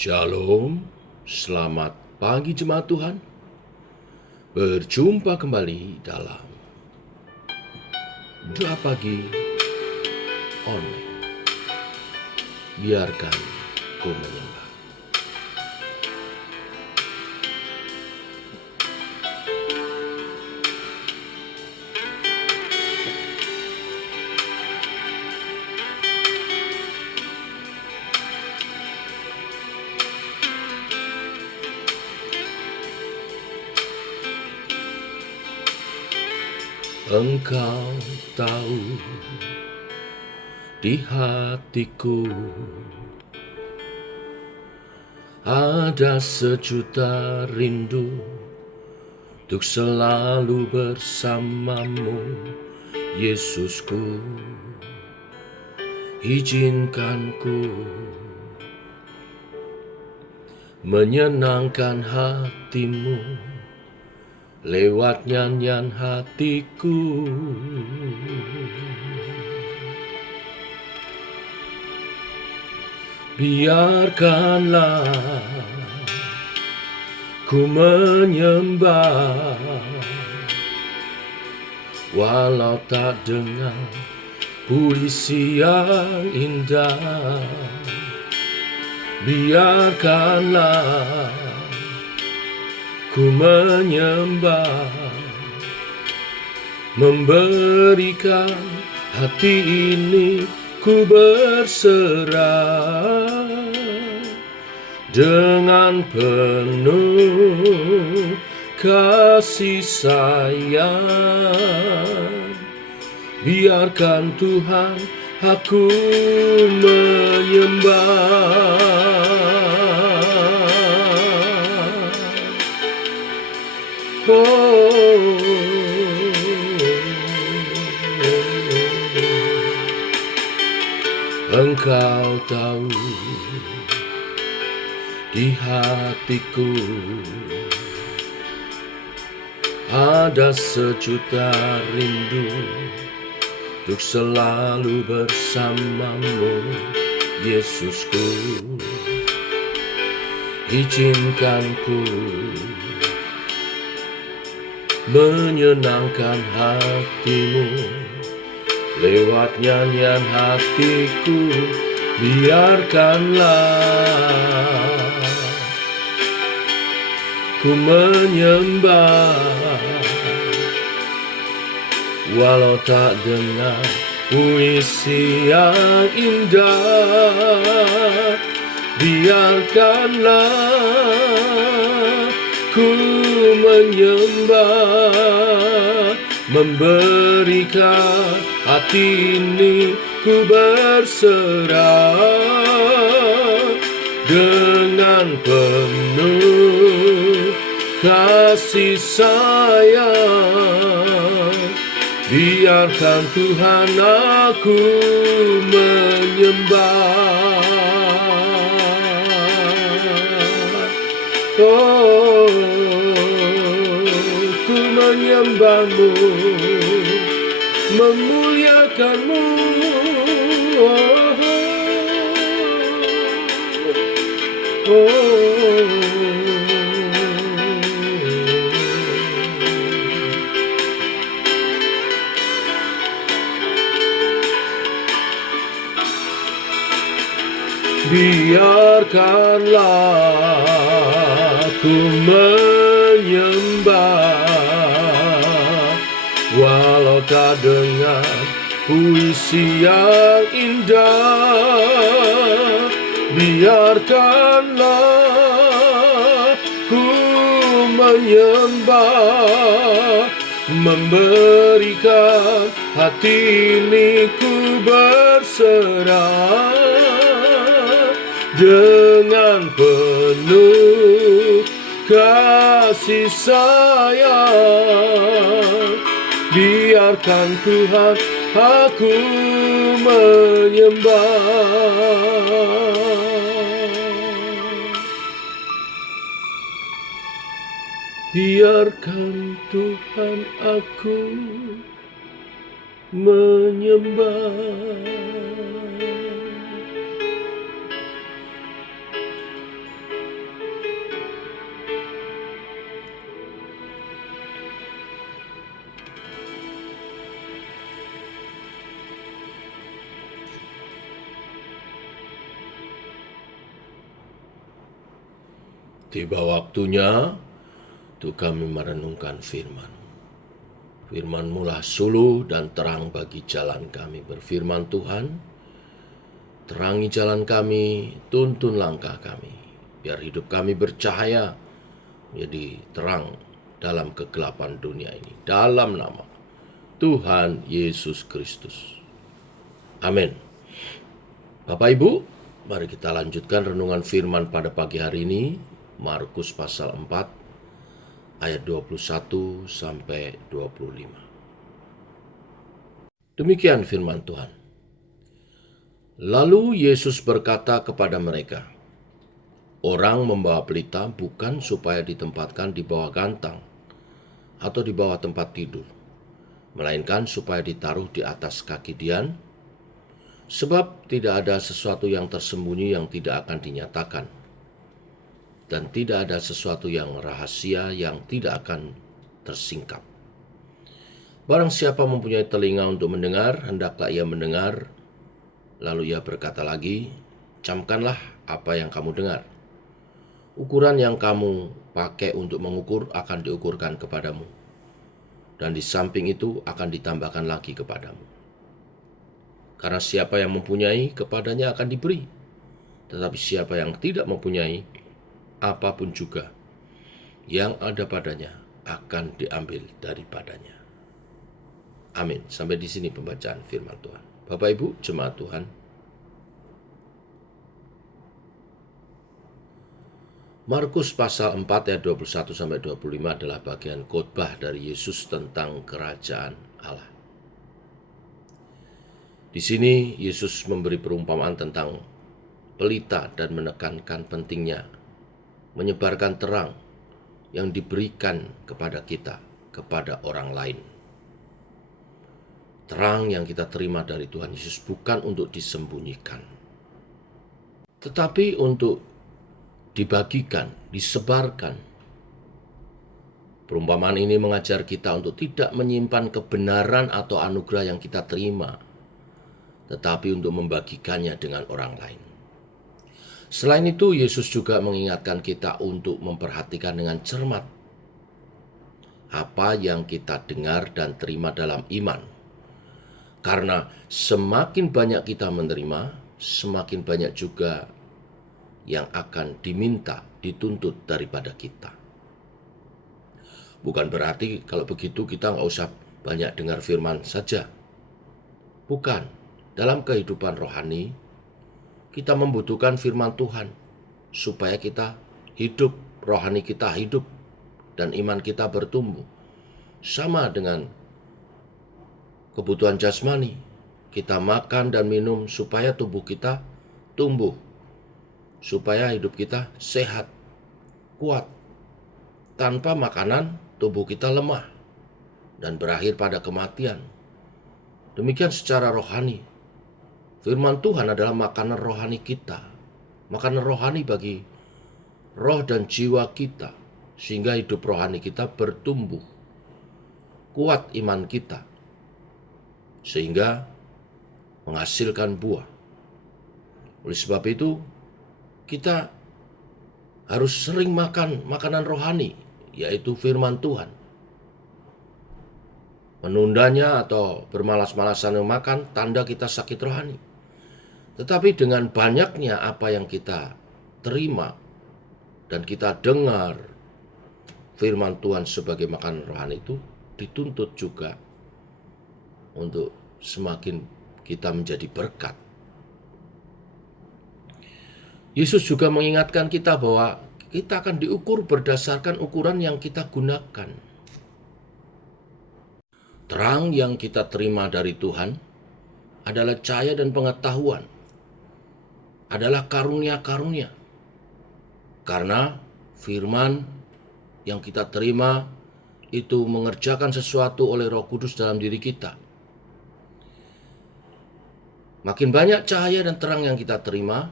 Shalom, selamat pagi jemaat Tuhan. Berjumpa kembali dalam Doa Pagi Online. Biarkan ku menyembah. Engkau tahu di hatiku ada sejuta rindu untuk selalu bersamamu, Yesusku. Izinkan ku menyenangkan hatimu lewat nyanyian hatiku. Biarkanlah ku menyembah, walau tak dengar puisi yang indah. Biarkanlah ku menyembah, memberikan hati ini ku berserah dengan penuh kasih sayang. Biarkan Tuhan aku menyembah. Engkau tahu di hatiku ada sejuta rindu untuk selalu bersamamu, Yesusku. Izinkan ku menyenangkan hatimu lewat nyanyian hatiku. Biarkanlah ku menyembah, walau tak dengar puisi yang indah. Biarkanlah ku menyembah, memberikan hati ini ku berserah dengan penuh kasih sayang. Biarkan Tuhan aku menyembah. Ku menyembahmu, memuliakanmu. Biarkanlah ku menyembah, walau tak dengar puisi yang indah. Biarkanlah ku menyembah, memberikan hati ini ku berserah dengan penuh kasih sayang. Biarkan Tuhan aku menyembah. Biarkan Tuhan aku menyembah. Tiba waktunya untuk kami merenungkan firman. Firman-Mu lah suluh dan terang bagi jalan kami. Berfirman Tuhan, terangi jalan kami, tuntun langkah kami. Biar hidup kami bercahaya, menjadi terang dalam kegelapan dunia ini. Dalam nama Tuhan Yesus Kristus. Amin. Bapak Ibu, mari kita lanjutkan renungan firman pada pagi hari ini. Markus pasal 4 ayat 21 sampai 25. Demikian firman Tuhan. Lalu Yesus berkata kepada mereka, orang membawa pelita bukan supaya ditempatkan di bawah gantang atau di bawah tempat tidur, melainkan supaya ditaruh di atas kaki dian, sebab tidak ada sesuatu yang tersembunyi yang tidak akan dinyatakan, dan tidak ada sesuatu yang rahasia yang tidak akan tersingkap. Barang siapa mempunyai telinga untuk mendengar, hendaklah ia mendengar. Lalu ia berkata lagi, camkanlah apa yang kamu dengar. Ukuran yang kamu pakai untuk mengukur akan diukurkan kepadamu, dan di samping itu akan ditambahkan lagi kepadamu. Karena siapa yang mempunyai, kepadanya akan diberi. Tetapi siapa yang tidak mempunyai, apapun juga yang ada padanya akan diambil daripadanya. Amin. Sampai di sini pembacaan firman Tuhan. Bapak Ibu jemaat Tuhan, Markus pasal 4 ayat 21 sampai 25 adalah bagian khotbah dari Yesus tentang kerajaan Allah. Di sini Yesus memberi perumpamaan tentang pelita dan menekankan pentingnya menyebarkan terang yang diberikan kepada kita, kepada orang lain. Terang yang kita terima dari Tuhan Yesus bukan untuk disembunyikan, tetapi untuk dibagikan, disebarkan. Perumpamaan ini mengajar kita untuk tidak menyimpan kebenaran atau anugerah yang kita terima, tetapi untuk membagikannya dengan orang lain. Selain itu, Yesus juga mengingatkan kita untuk memperhatikan dengan cermat apa yang kita dengar dan terima dalam iman. Karena semakin banyak kita menerima, semakin banyak juga yang akan diminta, dituntut daripada kita. Bukan berarti kalau begitu kita nggak usah banyak dengar firman saja. Bukan, dalam kehidupan rohani, kita membutuhkan firman Tuhan supaya kita hidup, rohani kita hidup, dan iman kita bertumbuh. Sama dengan kebutuhan jasmani, kita makan dan minum supaya tubuh kita tumbuh, supaya hidup kita sehat, kuat. Tanpa makanan, tubuh kita lemah dan berakhir pada kematian. Demikian secara rohani. Firman Tuhan adalah makanan rohani kita, makanan rohani bagi roh dan jiwa kita, sehingga hidup rohani kita bertumbuh, kuat iman kita, sehingga menghasilkan buah. Oleh sebab itu, kita harus sering makan makanan rohani, yaitu firman Tuhan. Menundanya atau bermalas-malasan makan, tanda kita sakit rohani. Tetapi dengan banyaknya apa yang kita terima dan kita dengar firman Tuhan sebagai makanan rohani itu, dituntut juga untuk semakin kita menjadi berkat. Yesus juga mengingatkan kita bahwa kita akan diukur berdasarkan ukuran yang kita gunakan. Terang yang kita terima dari Tuhan adalah cahaya dan pengetahuan, adalah karunia-karunia. Karena firman yang kita terima itu mengerjakan sesuatu oleh Roh Kudus dalam diri kita. Makin banyak cahaya dan terang yang kita terima,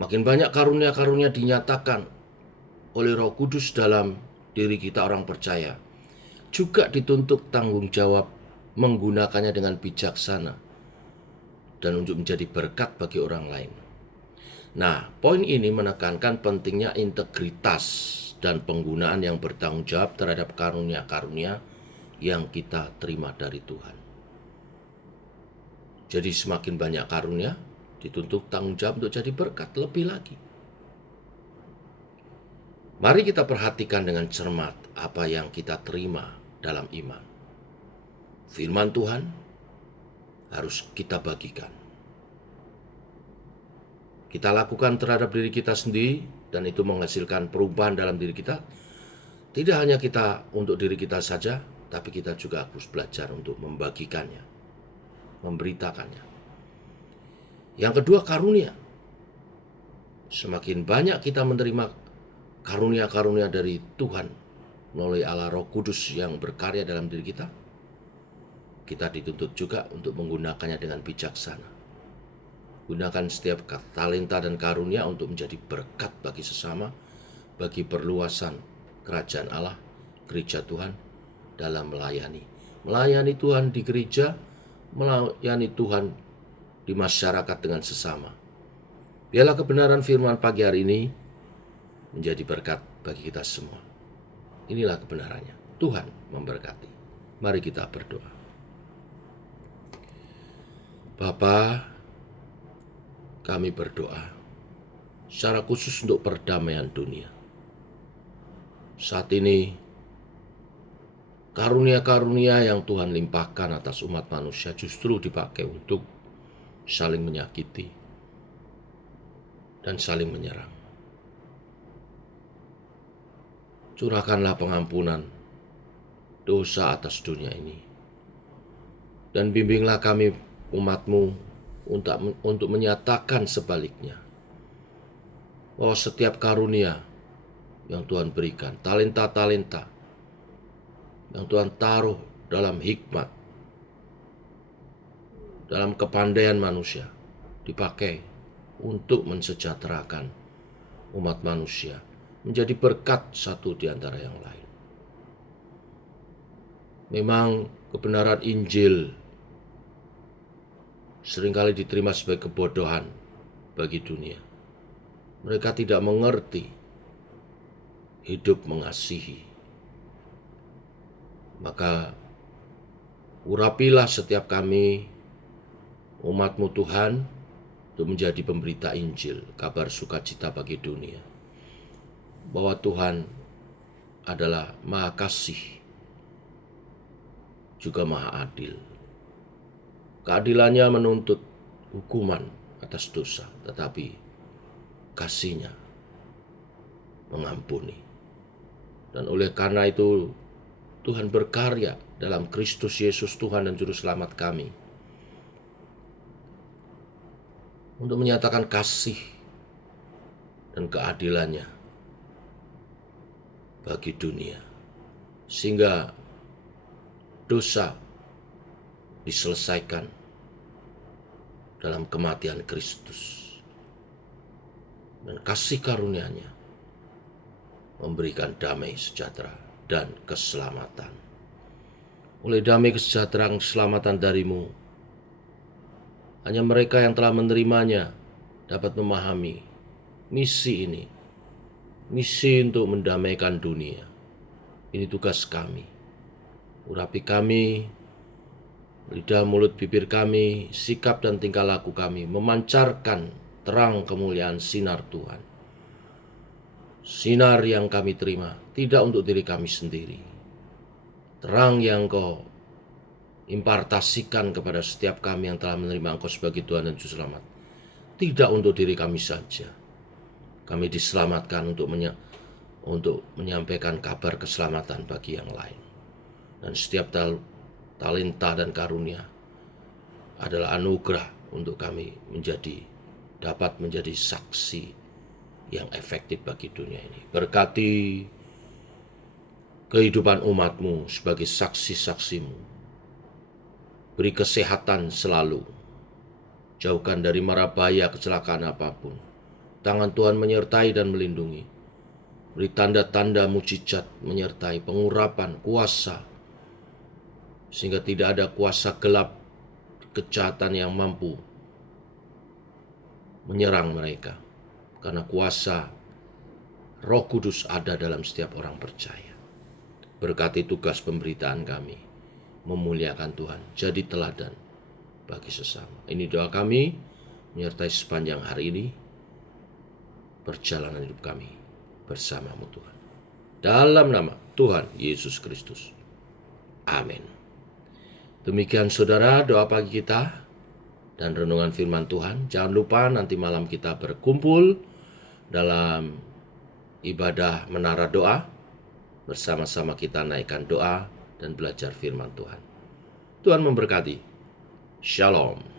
makin banyak karunia-karunia dinyatakan oleh Roh Kudus dalam diri kita orang percaya. Juga dituntut tanggung jawab menggunakannya dengan bijaksana dan untuk menjadi berkat bagi orang lain. Nah, poin ini menekankan pentingnya integritas dan penggunaan yang bertanggung jawab terhadap karunia-karunia yang kita terima dari Tuhan. Jadi semakin banyak karunia, dituntut tanggung jawab untuk jadi berkat lebih lagi. Mari kita perhatikan dengan cermat apa yang kita terima dalam iman. Firman Tuhan harus kita bagikan. Kita lakukan terhadap diri kita sendiri dan itu menghasilkan perubahan dalam diri kita. Tidak hanya kita untuk diri kita saja, tapi kita juga harus belajar untuk membagikannya, memberitakannya. Yang kedua, karunia. Semakin banyak kita menerima karunia-karunia dari Tuhan melalui Allah Roh Kudus yang berkarya dalam diri kita, kita dituntut juga untuk menggunakannya dengan bijaksana. Gunakan setiap talenta dan karunia untuk menjadi berkat bagi sesama, bagi perluasan kerajaan Allah, gereja Tuhan dalam melayani. Melayani Tuhan di gereja, melayani Tuhan di masyarakat dengan sesama. Biarlah kebenaran firman pagi hari ini menjadi berkat bagi kita semua. Inilah kebenarannya. Tuhan memberkati. Mari kita berdoa. Bapa, kami berdoa secara khusus untuk perdamaian dunia. Saat ini, karunia-karunia yang Tuhan limpahkan atas umat manusia justru dipakai untuk saling menyakiti dan saling menyerang. Curahkanlah pengampunan dosa atas dunia ini. Dan bimbinglah kami umat-Mu untuk menyatakan sebaliknya. Bahwa setiap karunia yang Tuhan berikan, talenta-talenta yang Tuhan taruh dalam hikmat, dalam kepandaian manusia, dipakai untuk mensejahterakan umat manusia, menjadi berkat satu di antara yang lain. Memang kebenaran Injil seringkali diterima sebagai kebodohan bagi dunia. Mereka tidak mengerti hidup mengasihi. Maka urapilah setiap kami, umat-Mu Tuhan, untuk menjadi pemberita Injil, kabar sukacita bagi dunia. Bahwa Tuhan adalah Maha Kasih, juga Maha Adil. Keadilannya menuntut hukuman atas dosa, tetapi kasih-Nya mengampuni. Dan oleh karena itu, Tuhan berkarya dalam Kristus Yesus Tuhan dan Juru Selamat kami untuk menyatakan kasih dan keadilannya bagi dunia, sehingga dosa diselesaikan dalam kematian Kristus, dan kasih karunia-Nya memberikan damai sejahtera dan keselamatan. Oleh damai kesejahteraan keselamatan dari-Mu, hanya mereka yang telah menerimanya dapat memahami misi ini, misi untuk mendamaikan dunia. Ini tugas kami. Urapi kami, lidah, mulut, bibir kami, sikap dan tingkah laku kami memancarkan terang kemuliaan sinar Tuhan. Sinar yang kami terima tidak untuk diri kami sendiri. Terang yang Kau impartasikan kepada setiap kami yang telah menerima Engkau sebagai Tuhan dan Juru Selamat, tidak untuk diri kami saja. Kami diselamatkan untuk menyampaikan kabar keselamatan bagi yang lain. Dan setiap talenta dan karunia adalah anugerah untuk kami dapat menjadi saksi yang efektif bagi dunia ini. Berkati kehidupan umat-Mu sebagai saksi-saksi-Mu. Beri kesehatan selalu. Jauhkan dari mara bahaya kecelakaan apapun. Tangan Tuhan menyertai dan melindungi. Beri tanda-tanda mujizat menyertai pengurapan kuasa, sehingga tidak ada kuasa gelap kejahatan yang mampu menyerang mereka. karena kuasa Roh Kudus ada dalam setiap orang percaya. Berkati tugas pemberitaan kami, memuliakan Tuhan, jadi teladan bagi sesama. Ini doa kami, menyertai sepanjang hari ini, perjalanan hidup kami bersama-Mu Tuhan. Dalam nama Tuhan Yesus Kristus. Amin. Demikian saudara doa pagi kita dan renungan firman Tuhan. Jangan lupa nanti malam kita berkumpul dalam ibadah menara doa. Bersama-sama kita naikkan doa dan belajar firman Tuhan. Tuhan memberkati. Shalom.